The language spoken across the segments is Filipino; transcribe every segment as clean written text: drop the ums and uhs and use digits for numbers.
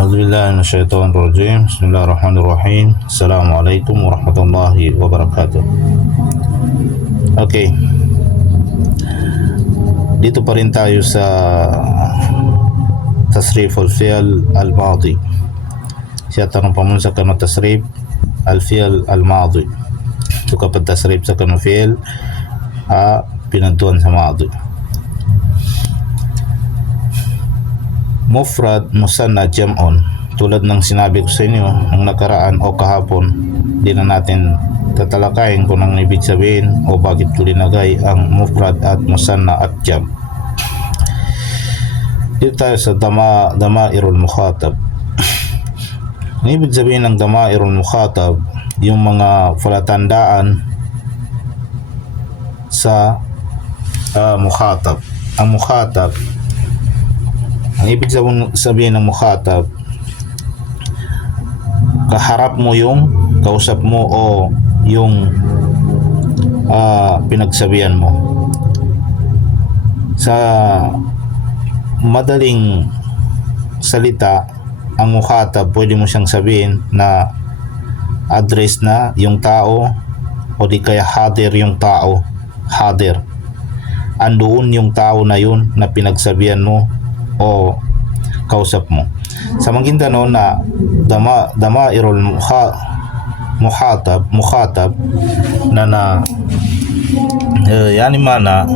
أعوذ بالله من الشيطان الرجيم. بسم الله الرحمن الرحيم. السلام عليكم ورحمة الله وبركاته. Okay. Dito pa rin tayo sa tasrif al-fi'l al-madi. Siya tanong pa muna sa kanong tasrif al-fi'l al-madi. Ito kapag tasrif sa kanong fi'l pinantuan sa madi. Mufrad, musanna, jam'un. Tulad ng sinabi ko sa inyo nung nakaraan o kahapon, di na natin tatalakayin kung ang ibig sabihin o bakit ko linagay ang mufrad at musanna at jam'. Dito tayo sa damairul mukhatab. Ang ibig sabihin ng damairul mukhatab, yung mga palatandaan sa mukhatab. Ang mukhatab, ang ibig sabihin ng mukhatab, kaharap mo yung kausap mo o yung pinagsabihan mo. Sa madaling salita, ang mukhatab pwede mo siyang sabihin na address na yung tao o di kaya hadir yung tao. Hadir, andoon yung tao na yun na pinagsabihan mo o kausap mo. Sa Maguindanao na damairul mukhatab na yani mana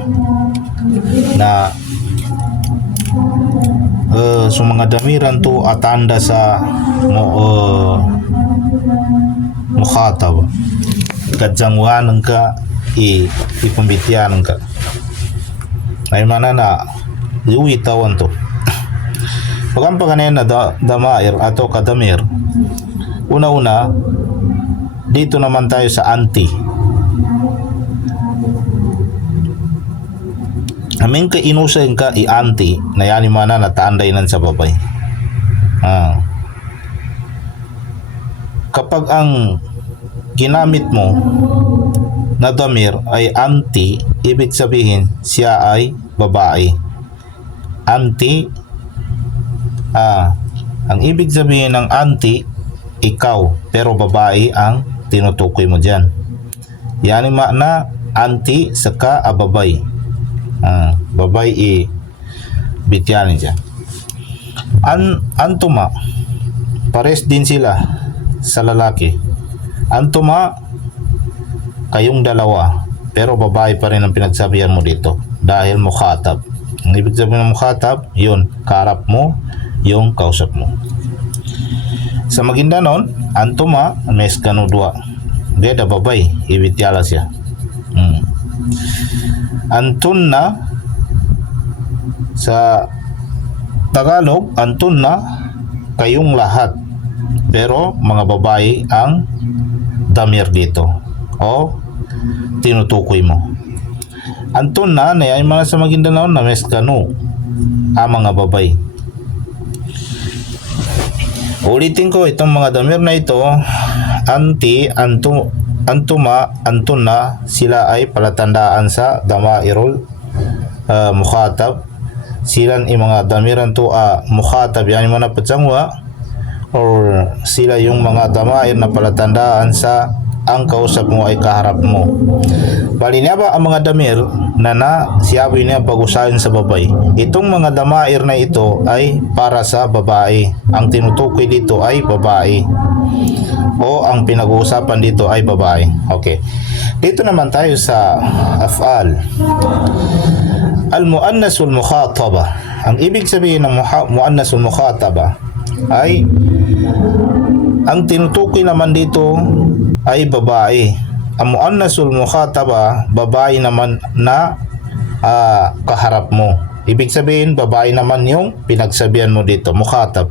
na so mga damiran to atanda sa mukhatab kadzangwanan ka ipambitianan ka ay mana na iwitawan to. Pag ang pagkanayan na damair ato kadamir, una-una, dito naman tayo sa anti. Aming ka inusayin ka i-anti, na yan mana nataanday nan sa babay. Kapag ang ginamit mo na damir ay anti, ibig sabihin siya ay babae. Anti, ang ibig sabihin ng anti, ikaw, pero babae ang tinutukoy mo dyan. Yani makna anti saka ababay. Babay bityanin dyan. Antuma, pares din sila sa lalaki. Antuma, kayong dalawa, pero babae pa rin ang pinagsabihan mo dito dahil mukhatab. Ang ibig sabihin ng mukhatab, yun, kaharap mo yung kausap mo. Sa Maguindanao, antuma mes kanudwa. Beda babay, ibityala siya. Antunna sa Tagalog, antunna kayong lahat. Pero mga babae ang damir dito o tinutukoy mo. Antunna na ay mga sa Maguindanao na mes kanu ang mga babay. Ulitin ko itong mga damir na ito, anti, antuma, antuna, sila ay palatandaan sa damairul mukhatab. Sila ay mga damiran to mukhatab, yan yung mga patsangwa, or sila yung mga damair na palatandaan sa ang kausap mo ay kaharap mo. Bali niya ba ang mga damir na siyabi niya pag-usahin sa babae? Itong mga damair na ito ay para sa babae. Ang tinutukoy dito ay babae. O ang pinag-uusapan dito ay babae. Okay. Dito naman tayo sa af'al. Al-muannasul mukhataba. Ang ibig sabihin ng muannasul mukhataba ay ang tinutukoy naman dito ay babae. Ang muannasul mukhataba, babae naman na kaharap mo. Ibig sabihin, babae naman yung pinagsabihan mo dito, mukhatab.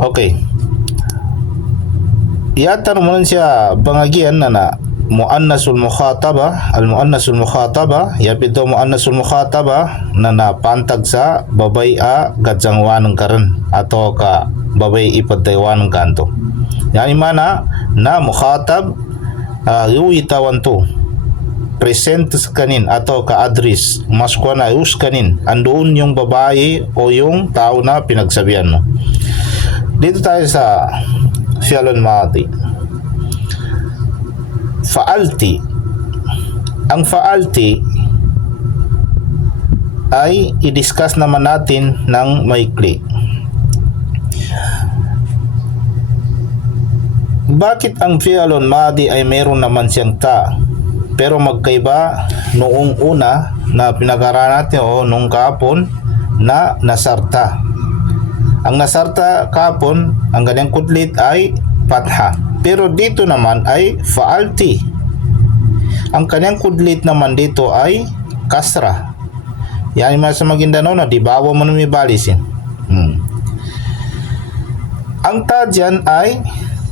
Okay. Iyatanong mo siya bangagian na muannasul mukhataba, al muannasul mukhataba, yapito muannasul mukhataba na napantag sa babay gadzangwan ng karon ato ka babay ipadaywan ng kanto. Yani mana na mukhatab yuwitawan to presentes kanin ato ka-address mas kuha na us kanin andoon yung babae o yung tao na pinagsabihan mo. Dito tayo sa fi'lun madhi. Fa'alti. Ang fa'alti ay i-discuss naman natin ng maikli. Bakit ang fi'lun madhi ay meron naman siyang ta? Pero magkaiba noong una na pinag-aralan natin o nung kahapon na nasarta. Ang nasarta kahapon, ang ganyang kudlit ay fatha. Pero dito naman ay fa'alti. Ang kanyang kudlit naman dito ay kasra. Yan yung sa Maguindanao na di bawa mo numibalisin. Ang ta dyan ay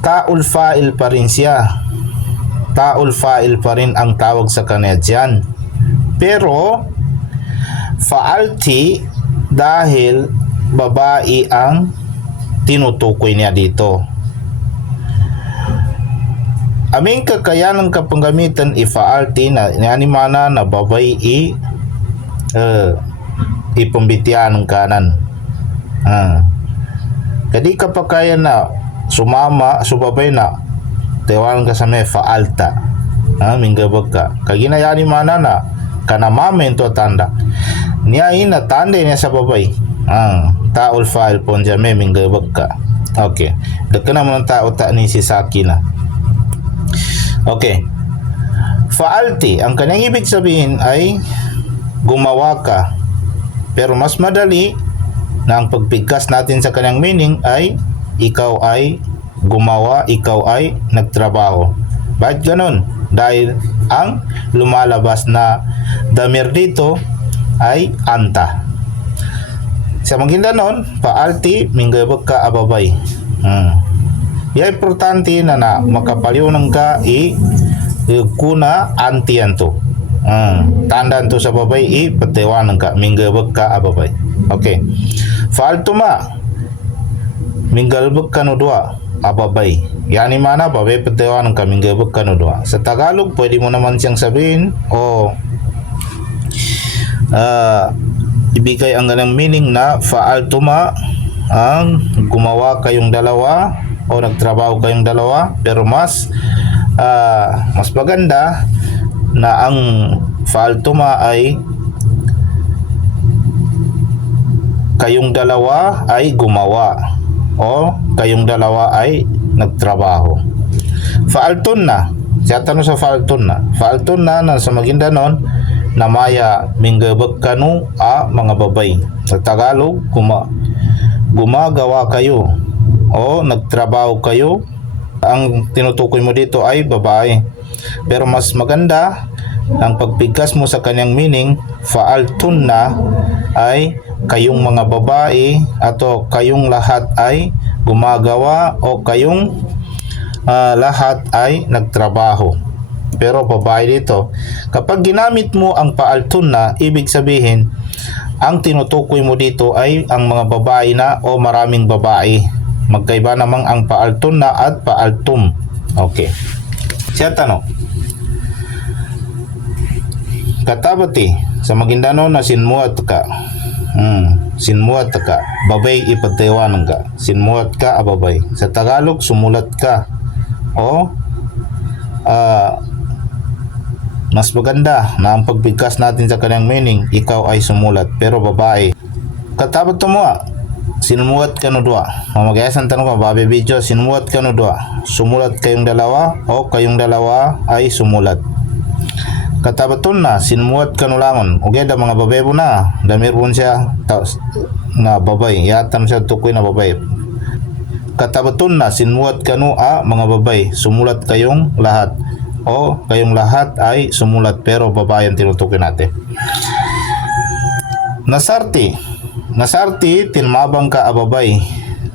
ta'ul fa'il pa rin siya. Ta'ul fa'il pa rin ang tawag sa kanya dyan. Pero fa'alti dahil babae ang tinutukoy niya dito. Aming kakayanan kapanggamitan ifa'alti na animana na babay ipambitian ng kanan. Kadi kapakayan na sumama subabay na tewan ka sa may fa'alta minggabag ka kaginayani mana na kanamamen to tanda niya ina tanda niya sa babay ta'ul fa'il pon dyan may minggabag ka. Okay, dagka naman ang tao ta ni si Saki na. Okay, fa'alti ang kanyang ibig sabihin ay gumawa ka, pero mas madali na ang pagpigkas natin sa kanyang meaning ay ikaw ay gumawa, ikaw ay nagtrabaho. Bakit ganun? Dahil ang lumalabas na damir dito ay anta. Sa Maguindanon, fa'alti minggabag ka ababay. Yan importante na makapaliwanag ka kuna anti yan to. Tandaan to sa babay patiwanan ka minggabag ka ababay. Okay. Fa'altuma minggabag ka no dua ababay. Yani mana babay patiwanan ka minggabag ka no dua. Sa Tagalog pwede mo naman siyang sabihin o ibigay ang ganang meaning na fa'altuma ang gumawa kayong dalawa o nagtrabaho kayong dalawa, pero mas maganda na ang fa'altuma ay kayong dalawa ay gumawa o kayong dalawa ay nagtrabaho. Fa'altun na siya tanong sa fa'altun na sa Maguindanon namaya minggabag kanu mga babay. Sa Tagalog gumagawa kayo o nagtrabaho kayo. Ang tinutukoy mo dito ay babae, pero mas maganda ang pagpigkas mo sa kanyang meaning fa'altun na ay kayong mga babae ato kayong lahat ay gumagawa o kayong lahat ay nagtrabaho. Pero babae dito, kapag ginamit mo ang fa'altun na, ibig sabihin ang tinutukoy mo dito ay ang mga babae na o maraming babae. Magkaiba namang ang fa'altun na at fa'altum. Okay. Siya tanong. Katabati sa Maguindanao na sinmuat ka. Sinmuat ka. Babay ipatiwanan ka. Sinmuat ka ababay. Sa Tagalog sumulat ka. O mas maganda na ang pagbigkas natin sa kanyang meaning ikaw ay sumulat pero babae. Katabat mo sinumuat ka no dua. Mamagayasan tanong ko babe video sinumuat ka no dua. Sumulat kayong dalawa o kayong dalawa ay sumulat. Katabaton na sinumuat ka no langon. Okay da mga babae po na damir po siya na babay. Yatan siya tukoy na babay. Katabaton na sinumuat ka no mga babay. Sumulat kayong lahat o kayong lahat ay sumulat pero babae ang tinutukoy natin. Nasarti tinmabang ka ababay.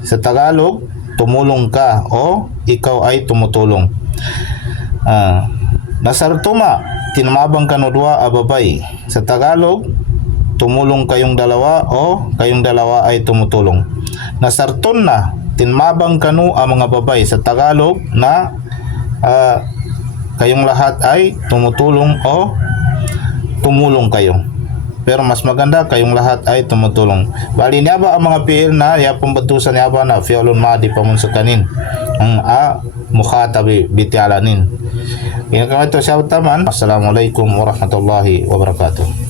Sa Tagalog tumulong ka o ikaw ay tumutulong. Nasartuma tinmabang ka no dua ababay. Sa Tagalog tumulong kayong dalawa o kayong dalawa ay tumutulong. Nasarton na tinmabang ka no ang mga babay. Sa Tagalog na kayong lahat ay tumutulong o tumulong kayo. Pero mas maganda kayong lahat ay tumutulong. Bali niya ba ang mga fi'il na yapong batusan niya ba na fi'lun madi pamun sa kanin. Ang mukhatabi bityalanin. Kaya kami ito siya taman. Assalamualaikum warahmatullahi wabarakatuh.